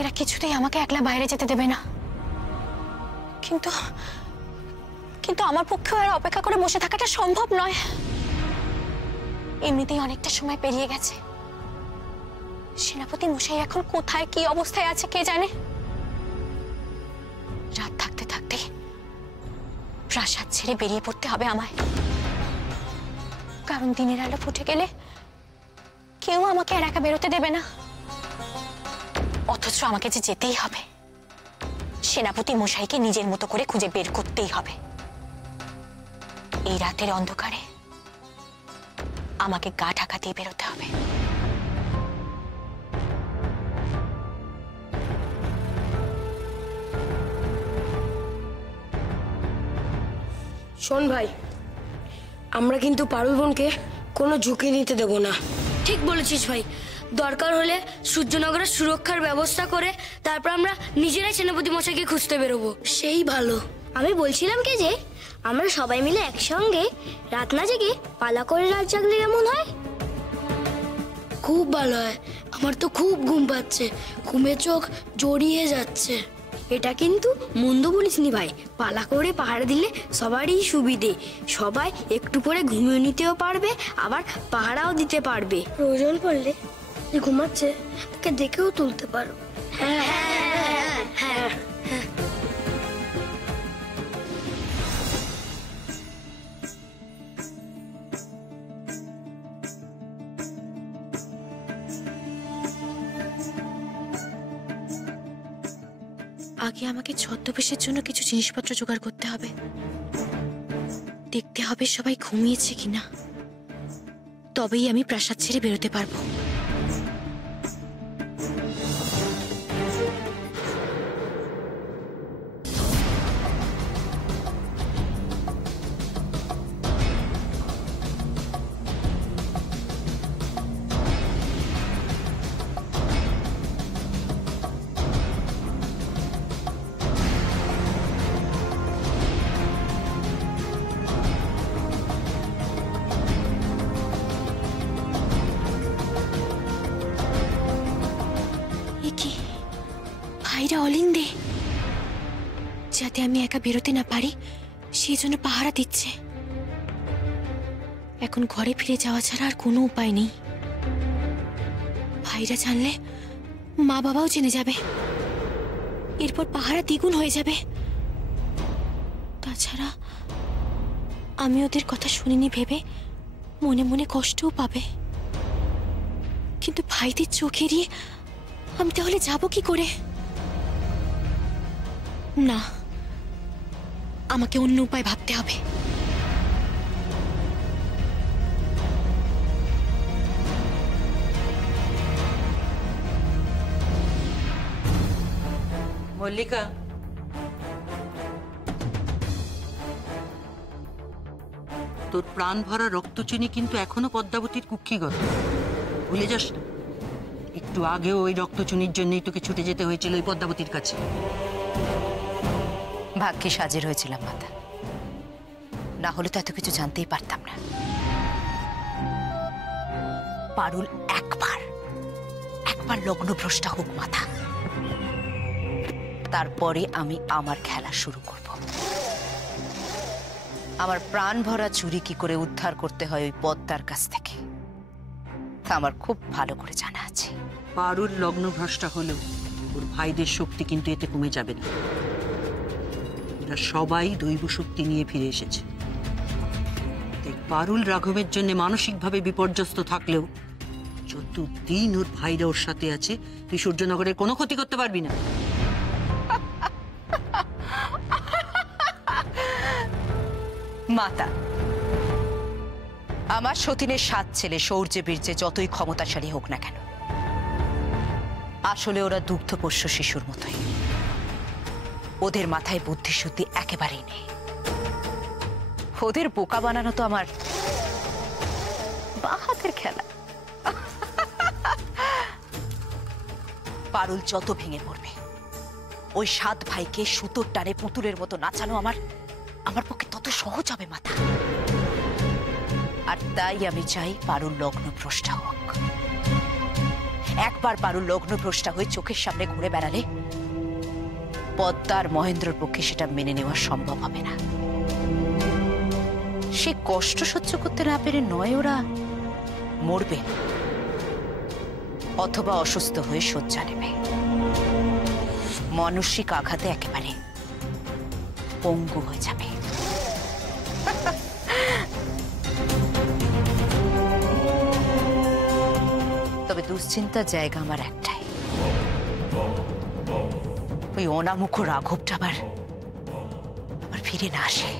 এরা কিছুতেই আমাকে একলা বাইরে যেতে দেবে না। কিন্তু কিন্তু আমার পক্ষে আর অপেক্ষা করে বসে থাকাটা সম্ভব নয়। এমনিতেই অনেকটা সময় পেরিয়ে গেছে। সেনাপতি মশাই এখন কোথায় কি অবস্থায় আছে কে জানে। রাত থাকতে থাকতে প্রাসাদ ছেড়ে বেরিয়ে পড়তে হবে আমায়, কারণ দিনের আলো ফুটে গেলে কেউ আমাকে আর একা বেরোতে দেবে না। অথচ আমাকে যে যেতেই হবে, সেনাপতি মশাইকে নিজের মতো করে খুঁজে বের করতেই হবে। এই রাতের অন্ধকারে আমাকে গা ঢাকা দিয়ে বেরোতে হবে। শোন ভাই, আমরা কিন্তু পারুল বোনকে কোনো ঝুঁকি নিতে দেব না। ঠিক বলেছিস ভাই, দরকার হলে সূর্যনগরের সুরক্ষার ব্যবস্থা করে তারপর আমরা নিজেরাই সেনাপতি মশাইকে খুঁজতে বেরোবো। সেই ভালো। আমি বলছিলাম কি যে আমরা সবাই মিলে একসঙ্গে রাত না জেগে পালা করে রাত জাগলে কেমন হয়? খুব ভালো হয়। আমার তো খুব ঘুম পাচ্ছে, ঘুমে চোখ জড়িয়ে যাচ্ছে। এটা কিন্তু মন্দ বলিসনি ভাই। পালা করে পাহাড় দিলে সবারই সুবিধে, সবাই একটু পরে ঘুমিয়ে নিতেও পারবে, আবার পাহারাও দিতে পারবে। প্রয়োজন পড়লে যে ঘুমাচ্ছে তাকে দেখেও তুলতে পারো। হ্যাঁ হ্যাঁ হ্যাঁ হ্যাঁ। আগে আমাকে ছদ্মবেশের জন্য কিছু জিনিসপত্র জোগাড় করতে হবে। দেখতে হবে সবাই ঘুমিয়েছে কিনা, তবেই আমি প্রাসাদ ছেড়ে বেরোতে পারবো। ভাইরা অলিন্দে, যাতে আমি একা বেরোতে না পারি সেই জন্য পাহারা দিচ্ছে। এখন ঘরে ফিরে যাওয়া ছাড়া আর কোনো উপায় নেই। ভাইরা জানলে মা বাবাও জেনে যাবে, এরপর পাহারা দ্বিগুণ হয়ে যাবে। তাছাড়া আমি ওদের কথা শুনিনি ভেবে মনে মনে কষ্টও পাবে। কিন্তু ভাইদের চোখ এড়িয়ে আমি তাহলে যাব কি করে? না, আমাকে অন্য উপায় ভাবতে হবে। মল্লিকা, তোর প্রাণ ভরা রক্তচুনি কিন্তু এখনো পদ্মাবতীর কুক্ষিগত, ভুলে যাস না। একটু আগেও ওই রক্তচুনির জন্যই তোকে ছুটে যেতে হয়েছিল ওই পদ্মাবতীর কাছে। ভাগ্যে হাজির হয়েছিলাম মাতা, না হলে তো এত কিছু জানতেই পারতাম না। পারুল একবার লগ্নভ্রষ্টা হোক মাতা, তারপরে আমি আমার খেলা শুরু করব। আমার প্রাণ ভরা চুরি কি করে উদ্ধার করতে হয় ওই পদ্মার কাছ থেকে তা আমার খুব ভালো করে জানা আছে। পারুল লগ্নভ্রষ্টা হলেও ওর ভাইদের শক্তি কিন্তু এতে কমে যাবে না। এরা সবাই দৈব শক্তি নিয়ে ফিরে এসেছে। পারুল রাঘবের জন্য মানসিকভাবে বিপর্যস্ত থাকলেও যতদিন ওর ভাইরা ওর সাথে আছে, তুই সূর্যনগরের কোনো ক্ষতি করতে পারবি না। মাতা, আমার সতীনের 7 ছেলে শৌর্যে বীর্যে যতই ক্ষমতাশালী হোক না কেন, আসলে ওরা দুগ্ধপোষ্য শিশুর মতোই। ওদের মাথায় বুদ্ধিশুদ্ধি একেবারেই নেই। ওদের বোকা বানানো তো আমার বাঁ হাতের খেলা। পারুল যত ভেঙে পড়বে, ওই 7 ভাইকে সুতোর টানে পুতুলের মতো নাচানো আমার পক্ষে তত সহজ হবে মাতা। আর তাই আমি চাই পারুল লগ্নভ্রষ্টা হোক। একবার পারুল লগ্নভ্রষ্টা হয়ে চোখের সামনে ঘুরে বেড়ালে পদ্মার মহেন্দ্রর পক্ষে সেটা মেনে নেওয়া সম্ভব হবে না। সে কষ্ট সহ্য করতে না পেরে নয় ওরা মরবে অথবা অসুস্থ হয়ে শয্যা নেবে, মানসিক আঘাতে একেবারে পঙ্গু হয়ে যাবে। তবে দুশ্চিন্তার জায়গা আমার একটাই, ওই অনামুখ রাঘবটা আবার ফিরে না আসে।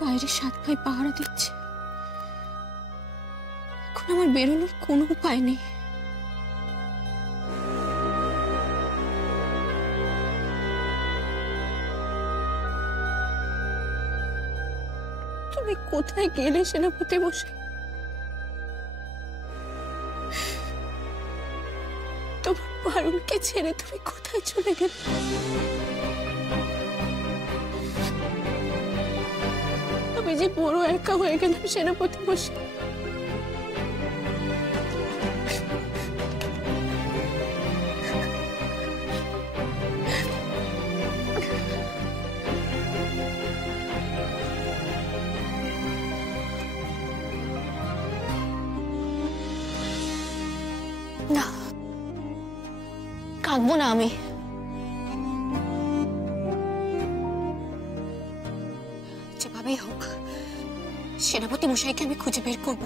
বাইরে 7 ভাই পাহারা দিচ্ছে, এখন আমার বেরোনোর কোনো উপায় নেই। তুমি কোথায় গেলে সেনাপতি মশাই? তোমার পারুলকে ছেড়ে তুমি কোথায় চলে গেলে? আমি যে বড় একা হয়ে গেলাম সেনাপতি মশাই। না, কাঁদবো না আমি। যেভাবেই হোক সেনাপতি মশাইকে আমি খুঁজে বের করব।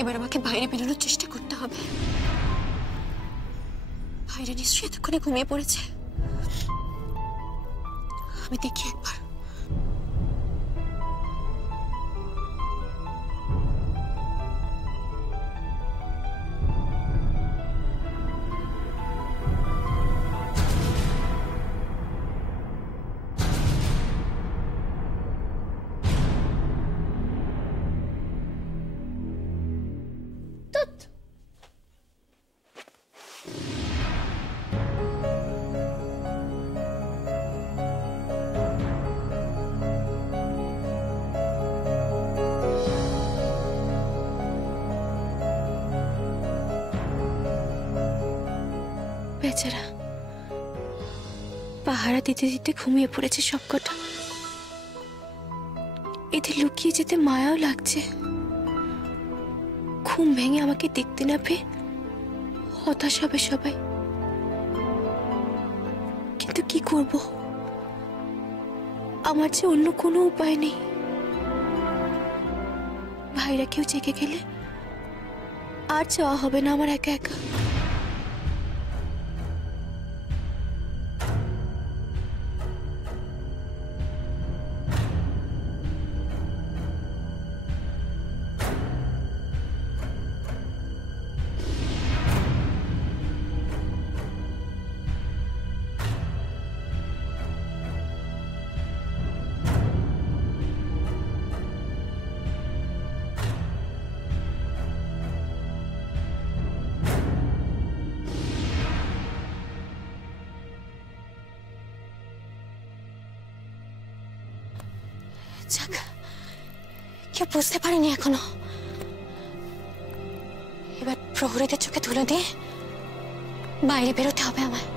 এবার আমাকে বাইরে বেরোনোর চেষ্টা করতে হবে। বাইরে নিশ্চয়ই এতক্ষণে ঘুমিয়ে পড়েছে, আমি দেখি একবার। বেচারা পাহারা দিতে দিতে ঘুমিয়ে পড়েছে সবকটা। এদের লুকিয়ে যেতে মায়াও লাগছে। ঘুম ভেঙে আমাকে দেখতে না পেয়ে হতাশ হবে সবাই, কিন্তু কি করব? আমার যে অন্য কোনো উপায় নেই। ভাইরা কেউ জেগে গেলে আর চাওয়া হবে না আমার একা একা। যাক, কেউ বুঝতে পারেনি এখনো। এবার প্রহরীদের চোখে ধুলো দিয়ে বাইরে বেরোতে হবে আমায়।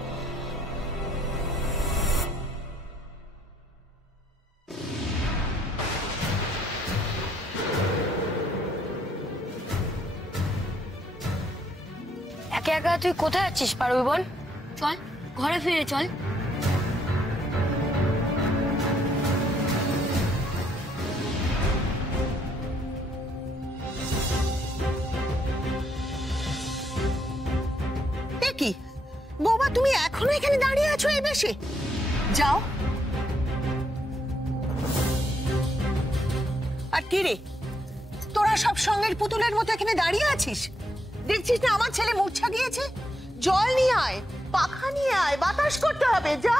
একা একা তুই কোথায় আছিস পারুল বোন? চল ঘরে ফিরে চল। কি বৌমা, তুমি এখনো এখানে দাঁড়িয়ে আছো এই বেশে? যাও। আর কি রে, তোরা সব সঙ্গের পুতুলের মতো এখানে দাঁড়িয়ে আছিস? দেখছিস না আমার ছেলে মূর্ছা গিয়েছে? জল নিয়ে আয়, পাখা নিয়ে আয়, বাতাস করতে হবে, যা।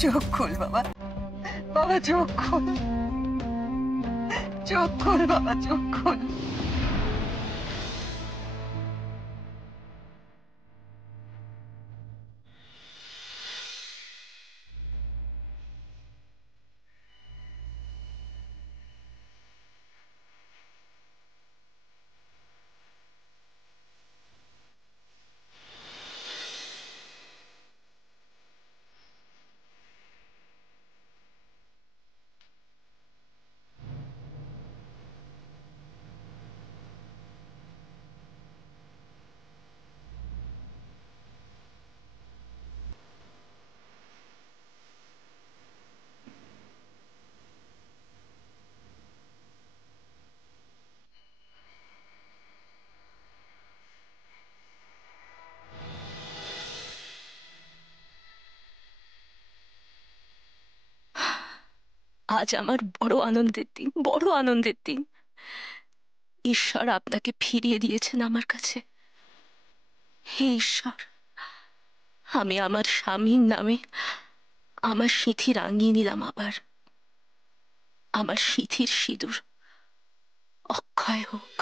চোখ খোল বাবা, বাবা চোখ খোল, চোখ খোল বাবা, চোখ খোল। আজ আমার বড় আনন্দের দিন, বড় আনন্দের দিন। ঈশ্বর আপনাকে ফিরিয়ে দিয়েছেন আমার কাছে। হে ঈশ্বর, আমি আমার স্বামীর নামে আমার সিঁথি রাঙিয়ে নিলাম আবার। আমার সিঁথির সিঁদুর অক্ষয় হোক।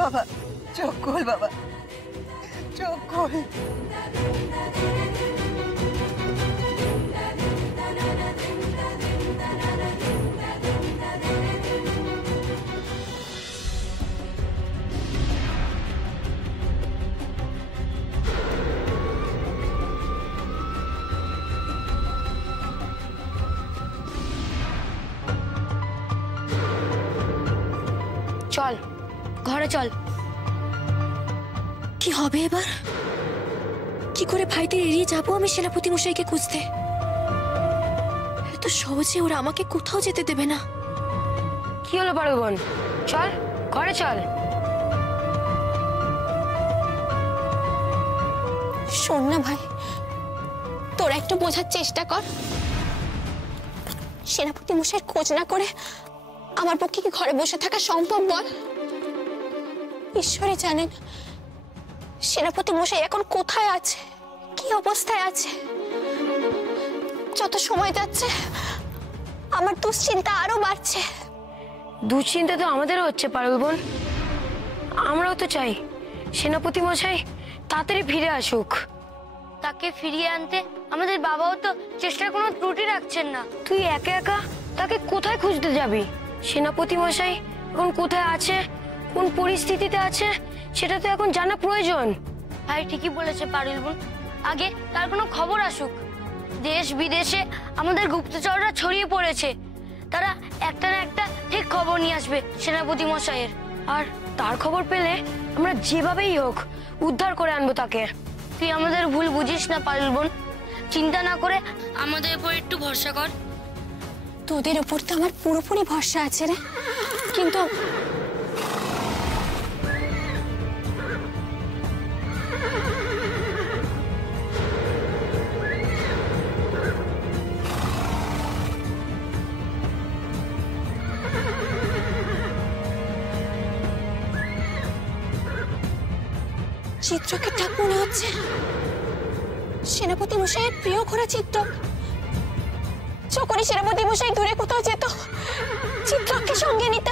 বাবা চোখ খোল বাবা, চোখ খোল। চল ঘরে চল। কি হবে এবার? কি করে ভাইদের এড়িয়ে যাবো আমি সেনাপতি মশাইকে খুঁজতে? এত সহজে ওরা আমাকে কোথাও যেতে দেবে না। কি হলো পারো বোন, চল ঘরে চল। শোন না ভাই, তোরা একটু বোঝার চেষ্টা কর। সেনাপতি মশাইয়ের খোঁজ না করে আমার পক্ষে কি ঘরে বসে থাকা সম্ভব বল? ঈশ্বরই জানেন সেনাপতি মশাই এখন কোথায় আছে, কি অবস্থায় আছে। যত সময় যাচ্ছে আমার দুশ্চিন্তা আরো বাড়ছে। দুশ্চিন্তা তো আমাদেরও হচ্ছে পারুল বোন। আমরাও তো চাই সেনাপতি মশাই তাড়াতাড়ি ফিরে আসুক। তাকে ফিরিয়ে আনতে আমাদের বাবাও তো চেষ্টার কোনো ত্রুটি রাখছেন না। তুই একা একা তাকে কোথায় খুঁজতে যাবি? সেনাপতি মশাই এখন কোথায় আছে, কোন পরিস্থিতিতে আছে, সেটা তো এখন জানা প্রয়োজন। ভাই ঠিকই বলেছে পারুল বোন, আগে তার কোনো খবর আসুক। দেশ বিদেশে আমাদের গুপ্তচররা ছড়িয়ে পড়েছে, তারা একটা না একটা ঠিক খবর নিয়ে আসবে সেনাপতি মশাইয়ের। আর তার খবর পেলে আমরা যেভাবেই হোক উদ্ধার করে আনবো তাকে। তুই আমাদের ভুল বুঝিস না পারুল বোন, চিন্তা না করে আমাদের উপর একটু ভরসা কর। তোদের উপর তো আমার পুরোপুরি ভরসা আছে রে, কিন্তু চিত্রকে ডাক মনে হচ্ছে সেনাপতি মশাইয়ের প্রিয় ঘোড়া চিত্র। যখনই সেনাপতি মশাই দূরে কোথাও যেত চিত্রকে সঙ্গে নিত।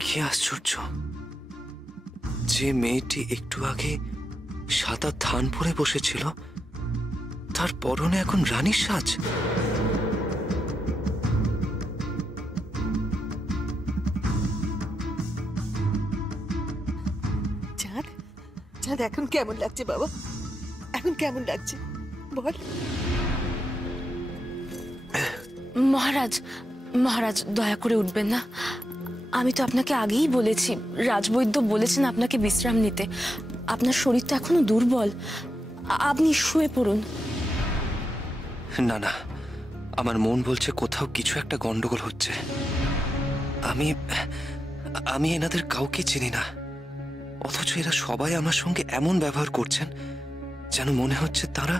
কি আশ্চর্য, যে মেয়েটি একটু আগে সাদা থান পরে বসেছিল তার পরনে এখন রানীর সাজ। চাঁদ, চাঁদ এখন কেমন লাগছে বাবা? এখন কেমন লাগছে বল? মহারাজ, মহারাজ দয়া করে উঠবেন না। আমি তো আপনাকে আগেই বলেছি, রাজবৈদ্য বলেছেন আপনাকে বিশ্রাম নিতে। আপনার শরীর তো এখনো দুর্বল, আপনি শুয়ে পড়ুন। না না, আমার মন বলছে কোথাও কিছু একটা গন্ডগোল হচ্ছে। আমি আমি এনাদের কাউকে চিনি না, অথচ এরা সবাই আমার সঙ্গে এমন ব্যবহার করছেন যেন মনে হচ্ছে তারা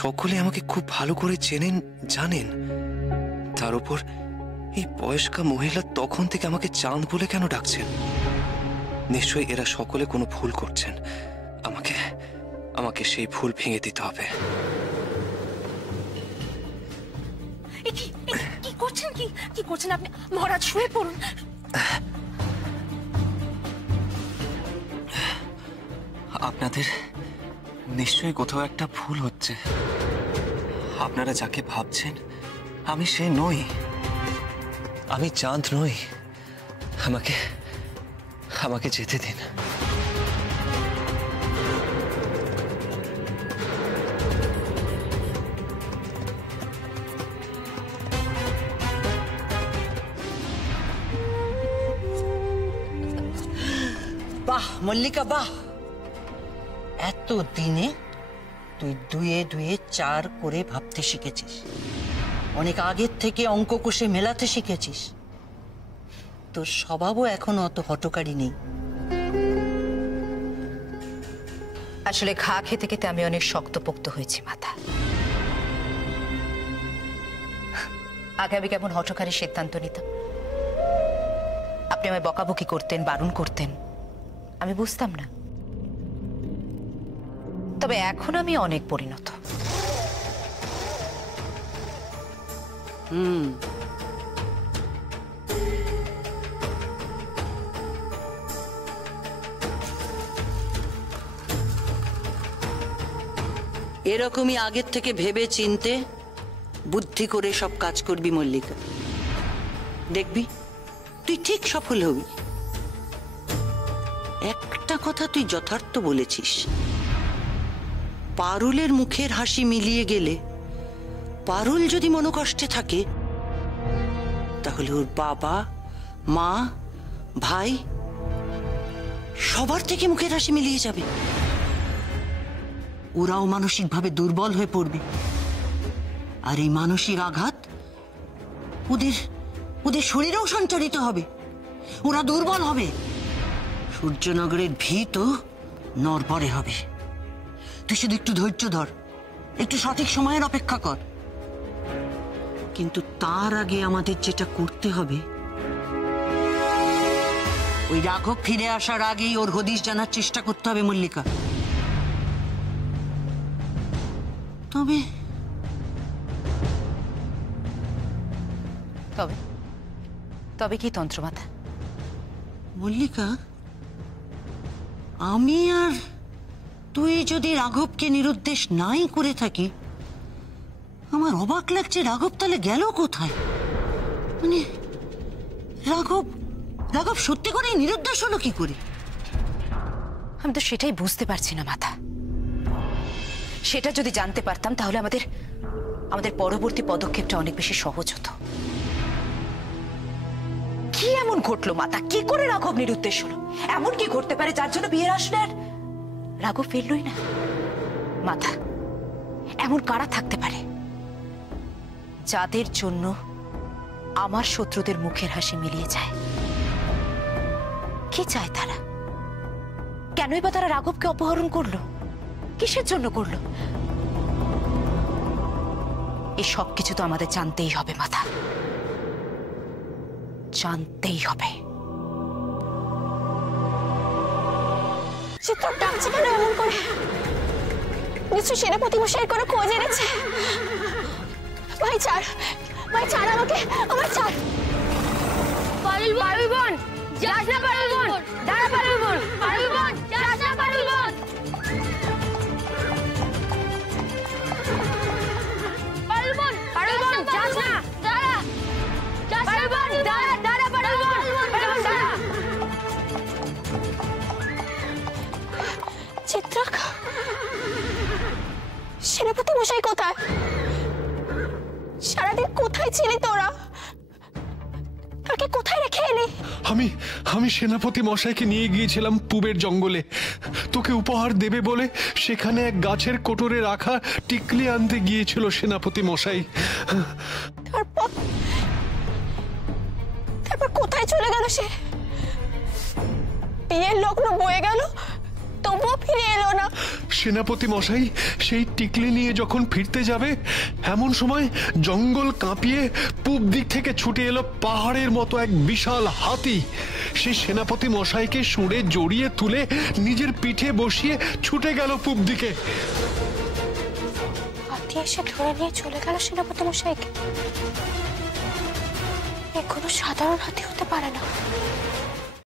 সকলে আমাকে খুব ভালো করে চেনেন, জানেন। তার উপর এই বয়স্কা মহিলা তখন থেকে আমাকে চাঁদ বলে কেন ডাকছেন? নিশ্চয়ই এরা সকলে কোনো ভুল করছেন। আমাকে আমাকে সেই ভুল ভেঙে দিতে হবে। কি করছেন, কি করছেন আপনি? মহারাজ শুয়ে পড়ুন। আপনাদের নিশ্চয়ই কোথাও একটা ভুল হচ্ছে। আপনারা যাকে ভাবছেন আমি সে নই, আমি চাঁদ নই। আমাকে আমাকে যেতে দিন। বাহ মল্লিকা বাহ, এত দিনে তুই দুয়ে দুয়ে চার করে ভাবতে শিখেছিস, অনেক আগের থেকে অঙ্ক কষে মেলাতে শিখেছিস। তোর স্বভাবও এখনো অত হটকারী নেই। আসলে ঘা খেতে খেতে আমি অনেক শক্তপোক্ত হয়েছি মাথা। আগে আমি কেমন হঠকারী সিদ্ধান্ত নিতাম, আপনি আমায় বকাবকি করতেন, বারণ করতেন, আমি বুঝতাম না। তবে এখন আমি অনেক পরিণত। এরকমই আগের থেকে ভেবে চিনতে বুদ্ধি করে সব কাজ করবি মল্লিকা, দেখবি তুই ঠিক সফল হবি। একটা কথা তুই যথার্থ বলেছিস, পারুলের মুখের হাসি মিলিয়ে গেলে পারুল যদি মনোকষ্টে থাকে তাহলে ওর বাবা, মা, ভাই সবার থেকে মুখের হাসি মিলিয়ে যাবে। ওরাও মানসিকভাবে দুর্বল হয়ে পড়বে, আর এই মানসিক আঘাত ওদের ওদের শরীরেও সঞ্চারিত হবে। ওরা দুর্বল হবে, সূর্যনগরের ভিত নড়বড়ে হবে। তুই শুধু একটু ধৈর্য ধর, একটু সঠিক সময়ের অপেক্ষা কর। কিন্তু তার আগে আমাদের যেটা করতে হবে, ওই রাঘব ফিরে আসার আগেই ওর হদিশ জানার চেষ্টা করতে হবে মল্লিকা। তবে তবে তবে কি তন্ত্রমাতা? মল্লিকা, আমি আর তুই যদি রাঘবকে নিরুদ্দেশ নাই করে থাকি, আমার অবাক লাগছে রাঘব তাহলে গেল কোথায়? মানে রাঘব রাঘব সত্যি করে নিরুদ্দেশ হলো কি করে? আমি তো সেটাই বুঝতে পারছি না মাথা। সেটা যদি জানতে পারতাম তাহলে আমাদের পরবর্তী পদক্ষেপটা অনেক বেশি সহজ হতো। কি এমন ঘটলো মাতা? কি করে রাঘব নিরুদ্দেশ হলো? এমন কি ঘটতে পারে যার জন্য বিয়ের আসলে আর রাঘব ফিরলই না? মাথা, এমন কারা থাকতে পারে যাদের জন্য আমার শত্রুদের মুখের হাসি মিলিয়ে যায়? কি চায় তারা? কেনই বা তারা রাঘবকে অপহরণ করলো? কিসের জন্য করলো? এই সব কিছু তো আমাদের জানতেই হবে মাথা, জানতেই হবে। চিত্র ডাকছে কেন এমন করে? নিশ্চয় সেনাপতি মশাই করে খোঁজ এনেছে। ভাই ছাড়, ভাই ছাড় আমাকে, আমার ছাড়। পারুল বোন, যাস না পারুল বোন, দাঁড়া পারুল বোন, পারুল বোন, যাস না পারুল বোন। পারুল বোন, যাস না, দাঁড়া। পারুল বোন, দাঁড়া পারুল বোন, দাঁড়া। চিত্রক, সেনাপতি মশাই কোথায়? সারাদিন কোথায় ছিলি তোরা? তাকে কোথায় রেখে খেয়ে নে। আমি সেনাপতি মশাইকে নিয়ে গিয়েছিলাম পূবের জঙ্গলে, তোকে উপহার দেবে বলে সেখানে এক গাছের কোটরে রাখা টিকলি আনতে গিয়েছিল সেনাপতি মশাই। তারপর কোথায় চলে গেল সে? বিয়ের লগ্ন বয়ে গেল, তবুও ফিরে এলো না। সেনাপতি মশাই সেই টিকলি নিয়ে যখন ফিরতে যাবে এমন সময় জঙ্গল কাঁপিয়ে পূব দিক থেকে ছুটে এলো পাহাড়ের মতো এক বিশাল হাতি। সেই সেনাপতি মশাইকে সুরে জড়িয়ে তুলে নিজের পিঠে বসিয়ে ছুটে গেল পূব দিকে। হাতি এসে ধরে নিয়ে চলে গেল সেনাপতি মশাইকে। এ কোনো সাধারণ হাতি হতে পারে না।